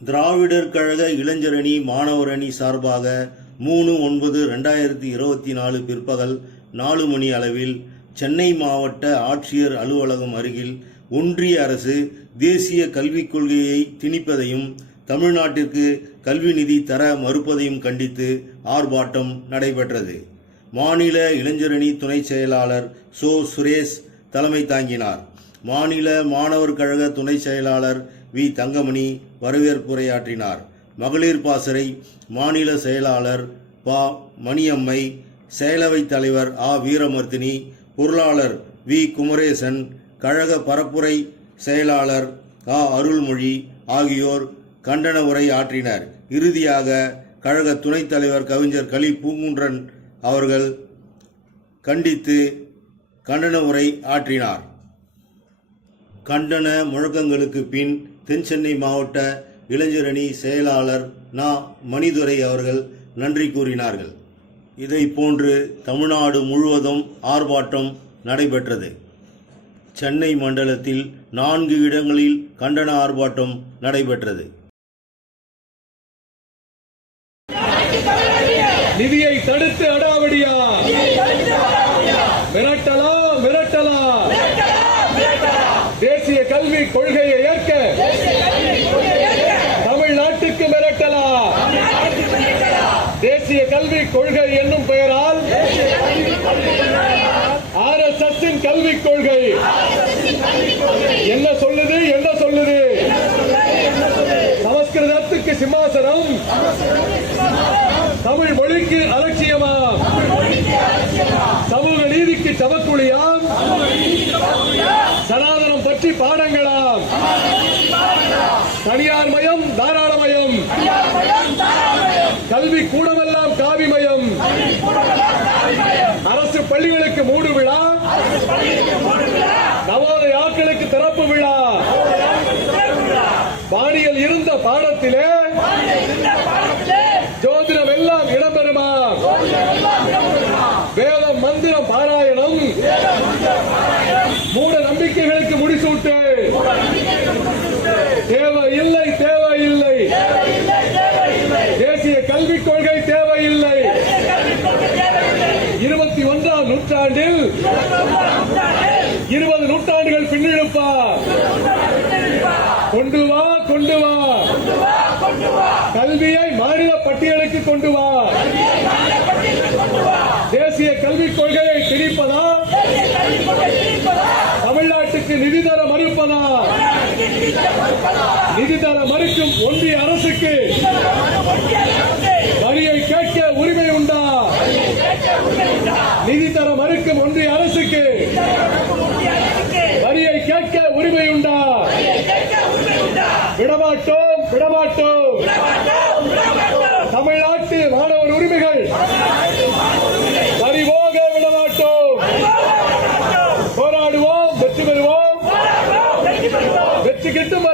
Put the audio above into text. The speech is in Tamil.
திராவிடர் கழக இளைஞரணி மாணவர் அணி சார்பாக மூணு ஒன்பது ரெண்டாயிரத்தி இருபத்தி நாலு பிற்பகல் நாலு மணி அளவில் சென்னை மாவட்ட ஆட்சியர் அலுவலகம் அருகில் ஒன்றிய அரசு தேசிய கல்விக் கொள்கையை திணிப்பதையும் தமிழ்நாட்டிற்கு கல்வி நிதி தர மறுப்பதையும் கண்டித்து ஆர்ப்பாட்டம் நடைபெற்றது. மாநில இளைஞரணி துணை செயலாளர் சோ. சுரேஷ் தலைமை தாங்கினார். மாநில மாணவர் கழக துணை செயலாளர் வி. தங்கமணி வரவேற்புரையாற்றினார். மகளிர் பாசறை மாநில செயலாளர் பா. மணியம்மை செயலவைத் தலைவர் ஆ. வீரமர்த்தினி பொருளாளர் வி. குமரேசன் கழக பரப்புரை செயலாளர் ஆ அருள்மொழி ஆகியோர் கண்டன உரை ஆற்றினர். இறுதியாக கழக துணைத் தலைவர் கவிஞர் கலி பூங்குன்றன் அவர்கள் கண்டித்து கண்டன உரை ஆற்றினார். கண்டன முழக்கங்களுக்கு பின் தென்சென்னை மாவட்ட இளைஞரணி செயலாளர் நா. மணிதுரை அவர்கள் நன்றி கூறினார்கள். இதை போன்று தமிழ்நாடு முழுவதும் ஆர்ப்பாட்டம் நடைபெற்றது. சென்னை மண்டலத்தில் நான்கு இடங்களில் கண்டன ஆர்ப்பாட்டம் நடைபெற்றது. நிதியை தடுத்து அடாவடியா? மிரட்டலா தேசிய கல்வி கொள்கையை ஏற்க தமிழ்நாட்டுக்கு மிரட்டலா தேசிய கல்வி கொள்கை என்னும் பெயரால் ஆர் எஸ் எஸ் கல்விக் கொள்கை. என்ன சொல்லுது? என்ன சொல்லுது? சமஸ்கிருதத்துக்கு சிம்மாசனம். தமிழ் மொழிக்கு அலட்சியமா சமூக நீதிக்கு சமக்குழியாம். தனியார் மயம் தாராளமயம். கல்வி கூடமெல்லாம் காவிமயம். அரசு பள்ளிகளுக்கு மூடு விழா. நவோதய ஆட்களுக்கு திறப்பு விழா. பாணியில் இருந்த பாடத்திலே ஜோதிடம் எல்லாம் இடம்பெறுமா? வேதம் மந்திரம் பாராயணம். இருபது நூற்றாண்டுகள் பின்னிழுப்பா கொண்டு வா கொண்டு வா. கல்வியை மாநில பட்டியலுக்கு கொண்டு வா. தேசிய கல்விக் கொள்கையை திணிப்பதா? தமிழ்நாட்டுக்கு நிதி தர மறுப்பதா? நிதி தர மறுக்கும் ஒன்றிய அரசுக்கு? வரியை கேட்க உரிமை உண்டா? நிதி தர மறுக்கும் ஒன்றிய அரசு வரியை கேட்க உரிமை உண்டா விடமாட்டோம் விடமாட்டோம். தமிழ்நாட்டு மாணவர் உரிமைகள். பறிவோக விடமாட்டோம். போராடுவோம் வெற்றி பெறுவோம். வெற்றி கிட்டும்